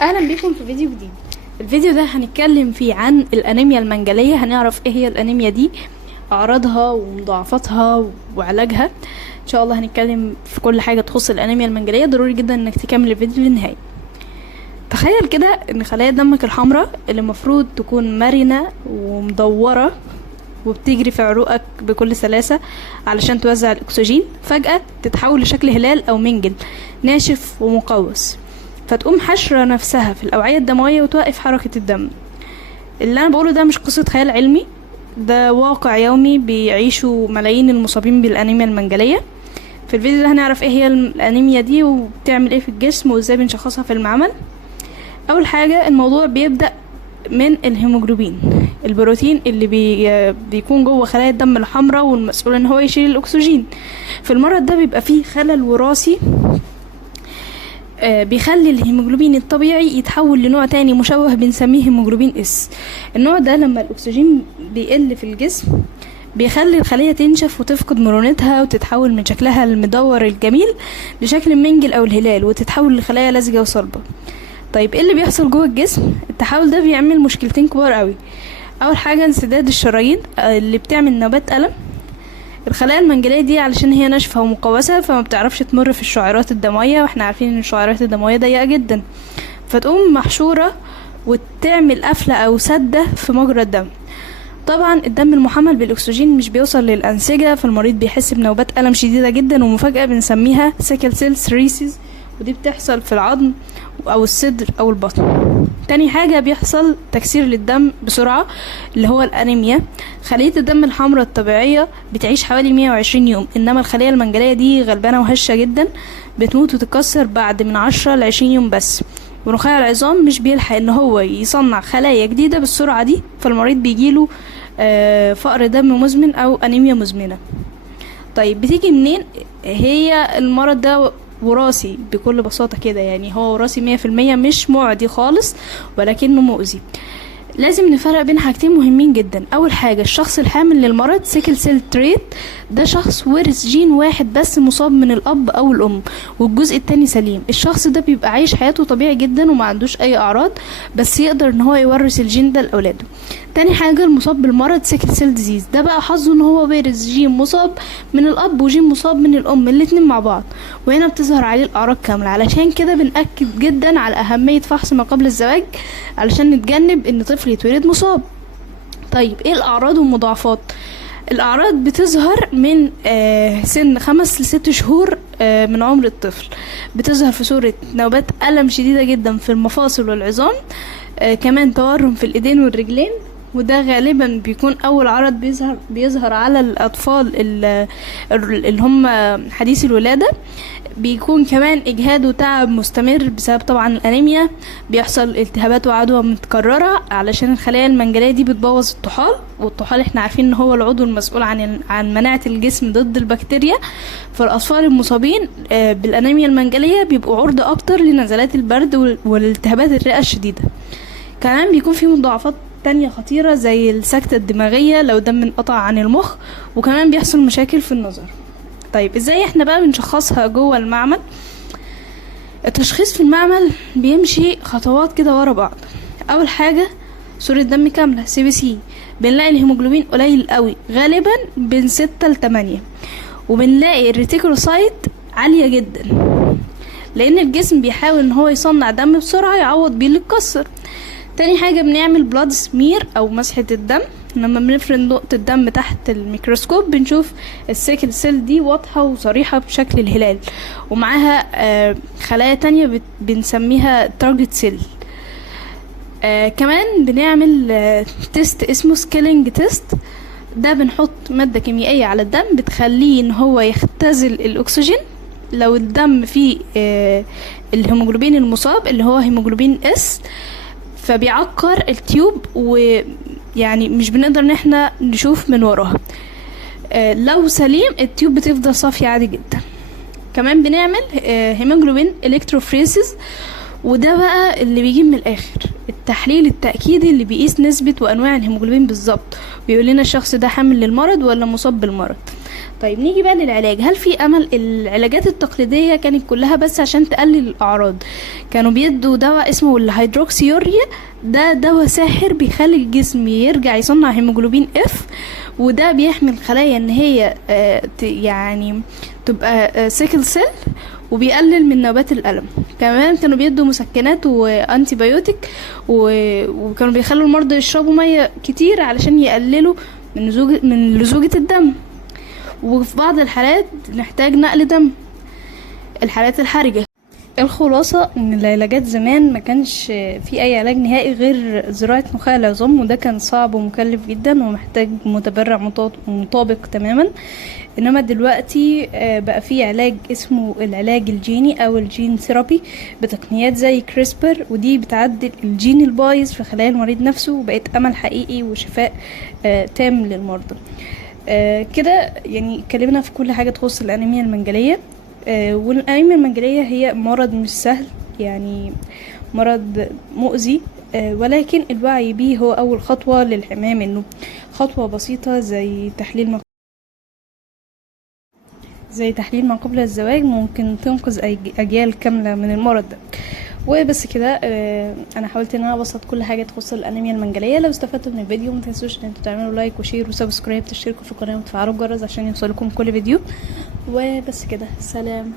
اهلا بكم في فيديو جديد. الفيديو ده هنتكلم فيه عن الانيميا المنجليه. هنعرف ايه هي الانيميا دي، اعراضها ومضاعفاتها وعلاجها. ان شاء الله هنتكلم في كل حاجه تخص الانيميا المنجليه. ضروري جدا انك تكمل الفيديو للنهايه. تخيل كده ان خلايا دمك الحمراء اللي المفروض تكون مرنه ومدوره وبتجري في عروقك بكل سلاسة علشان توزع الأكسجين، فجأة تتحول لشكل هلال أو منجل ناشف ومقوس، فتقوم حشرة نفسها في الأوعية الدموية وتوقف حركة الدم. اللي أنا بقوله ده مش قصة خيال علمي، ده واقع يومي بيعيشوا ملايين المصابين بالأنيميا المنجلية. في الفيديو ده هنعرف ايه هي الأنيميا دي وبتعمل ايه في الجسم وازاي بنشخصها في المعمل. أول حاجة الموضوع بيبدأ من الهيموجلوبين، البروتين اللي بيكون جوه خلايا الدم الحمراء والمسؤول ان هو يشيل الاكسجين. في المرض ده بيبقى فيه خلل وراثي بيخلي الهيموجلوبين الطبيعي يتحول لنوع تاني مشوه بنسميه هيموجلوبين اس. النوع ده لما الاكسجين بيقل في الجسم بيخلي الخلية تنشف وتفقد مرونتها وتتحول من شكلها المدور الجميل لشكل منجل او الهلال وتتحول لخلايا لزجة وصلبة. طيب ايه اللي بيحصل جوه الجسم؟ التحول ده بيعمل مشكلتين كبار قوي. اول حاجه انسداد الشرايين اللي بتعمل نوبات الم. الخلايا المنجليه دي علشان هي ناشفه ومقوسه فما بتعرفش تمر في الشعيرات الدمويه، واحنا عارفين ان الشعيرات الدمويه ضيقه جدا، فتقوم محشوره وتعمل قفله او سده في مجرى الدم. طبعا الدم المحمل بالاكسجين مش بيوصل للانسجه، فالمريض بيحس بنوبات الم شديده جدا ومفاجاه بنسميها سيكل سيل ثريسيس، ودي بتحصل في العظم او الصدر او البطن. تاني حاجة بيحصل تكسير للدم بسرعة اللي هو الانيميا. خلية الدم الحمراء الطبيعية بتعيش حوالي 120 يوم، انما الخلية المنجلية دي غلبانة وهشة جدا، بتموت وتتكسر بعد من 10 ل 20 يوم بس. ونخاع العظام مش بيلحق ان هو يصنع خلايا جديدة بالسرعة دي، فالمريض بيجيله فقر دم مزمن او انيميا مزمنة. طيب بتيجي منين؟ هي المرض ده وراثي بكل بساطة كده، يعني هو وراثي 100%، مش معدي خالص ولكنه مؤذي. لازم نفرق بين حاجتين مهمين جدا. اول حاجة الشخص الحامل للمرض سيكل سيل تريت، ده شخص ورث جين واحد بس مصاب من الاب او الام والجزء التاني سليم. الشخص ده بيبقى عايش حياته طبيعي جدا وما عندوش اي اعراض، بس يقدر ان هو يورث الجين ده لاولاده. تاني حاجة المصاب بالمرض سيكل سيل ديزيز، ده بقى حظه ان هو ورث جين مصاب من الاب وجين مصاب من الام الاتنين مع بعض، وهنا بتظهر عليه الاعراض كاملة. علشان كده بنأكد جدا على اهمية فحص ما قبل الزواج علشان نتجنب ان طفل يتولد مصاب. طيب ايه الاعراض والمضاعفات؟ الاعراض بتظهر من سن 5 ل6 شهور من عمر الطفل، بتظهر في صورة نوبات الم شديدة جدا في المفاصل والعظام، كمان تورم في الايدين والرجلين، وده غالبا بيكون اول عرض بيظهر على الاطفال اللي هم حديث الولاده. بيكون كمان اجهاد وتعب مستمر بسبب طبعا الانيميا، بيحصل التهابات وعدوى متكرره علشان الخلايا المنجليه دي بتبوظ الطحال، والطحال احنا عارفين ان هو العضو المسؤول عن مناعه الجسم ضد البكتيريا. فالاطفال المصابين بالانيميا المنجليه بيبقوا عرضه اكتر لنزلات البرد والالتهابات الرئه الشديده. كمان بيكون في مضاعفات تانية خطيرة زي السكتة الدماغية لو دم انقطع عن المخ، وكمان بيحصل مشاكل في النظر. طيب ازاي احنا بقى بنشخصها جوه المعمل؟ التشخيص في المعمل بيمشي خطوات كده ورا بعض. اول حاجة صورة دم كاملة CBC، بنلاقي الهيموجلوبين قليل قوي غالبا بين 6 ل 8، وبنلاقي الريتيكولوسايت عالية جدا لان الجسم بيحاول ان هو يصنع دم بسرعة يعوض بيه اللي اتكسر. تاني حاجة بنعمل بلاد سمير او مسحة الدم. لما بنفرد نقطة الدم تحت الميكروسكوب بنشوف السيكل سيل دي واضحة وصريحة بشكل الهلال، ومعاها خلايا تانية بنسميها تارجت سيل. كمان بنعمل تيست اسمه سكيلينج تيست، ده بنحط مادة كيميائية على الدم بتخليه ان هو يختزل الاكسجين. لو الدم فيه الهيموجلوبين المصاب اللي هو هيموجلوبين اس فبيعكر التيوب، ويعني مش بنقدر ان احنا نشوف من وراها. لو سليم التيوب بتفضل صافية عادي جدا. كمان بنعمل هيموجلوبين الكتروفريسيس، وده بقى اللي بيجيب من الاخر التحليل التأكيدي اللي بيقيس نسبة وانواع الهيموجلوبين بالظبط، بيقول لنا الشخص ده حامل للمرض ولا مصاب بالمرض. طيب نيجي بقى للعلاج. هل في امل؟ العلاجات التقليديه كانت كلها بس عشان تقلل الاعراض. كانوا بيدوا دواء اسمه الهيدروكسيوريا، ده دواء ساحر بيخلي الجسم يرجع يصنع هيموجلوبين اف، وده بيحمي الخلايا ان هي يعني تبقى سيكل سيل، وبيقلل من نوبات الالم. كمان كانوا بيدوا مسكنات وانتي بايوتيك، وكانوا بيخلوا المرضى يشربوا ميه كتير علشان يقللوا من لزوجة الدم. وفي بعض الحالات نحتاج نقل دم، الحالات الحرجة. الخلاصة ان العلاجات زمان ما كانش في اي علاج نهائي غير زراعة نخاع العظام، وده كان صعب ومكلف جدا ومحتاج متبرع مطابق تماما. انما دلوقتي بقى في علاج اسمه العلاج الجيني او الجين ثيرابي بتقنيات زي كريسبر، ودي بتعدل الجين البايظ في خلايا المريض نفسه، وبقت امل حقيقي وشفاء تام للمرضى. كده يعني اتكلمنا في كل حاجة تخص الانيميا المنجلية. والانيميا المنجلية هي مرض مش سهل، يعني مرض مؤذي، ولكن الوعي بيه هو اول خطوة للحماية منه. خطوة بسيطة زي تحليل ما قبل الزواج ممكن تنقذ اجيال كاملة من المرض ده. وبس كده، انا حاولت ان انا ابسط كل حاجه تخص الانيميا المنجليه. لو استفدتوا من الفيديو ما تنسوش ان انتوا تعملوا لايك وشير وسبسكرايب، تشتركوا في القناه وتفعلوا الجرس عشان يوصلكم كل فيديو. وبس كده، سلام.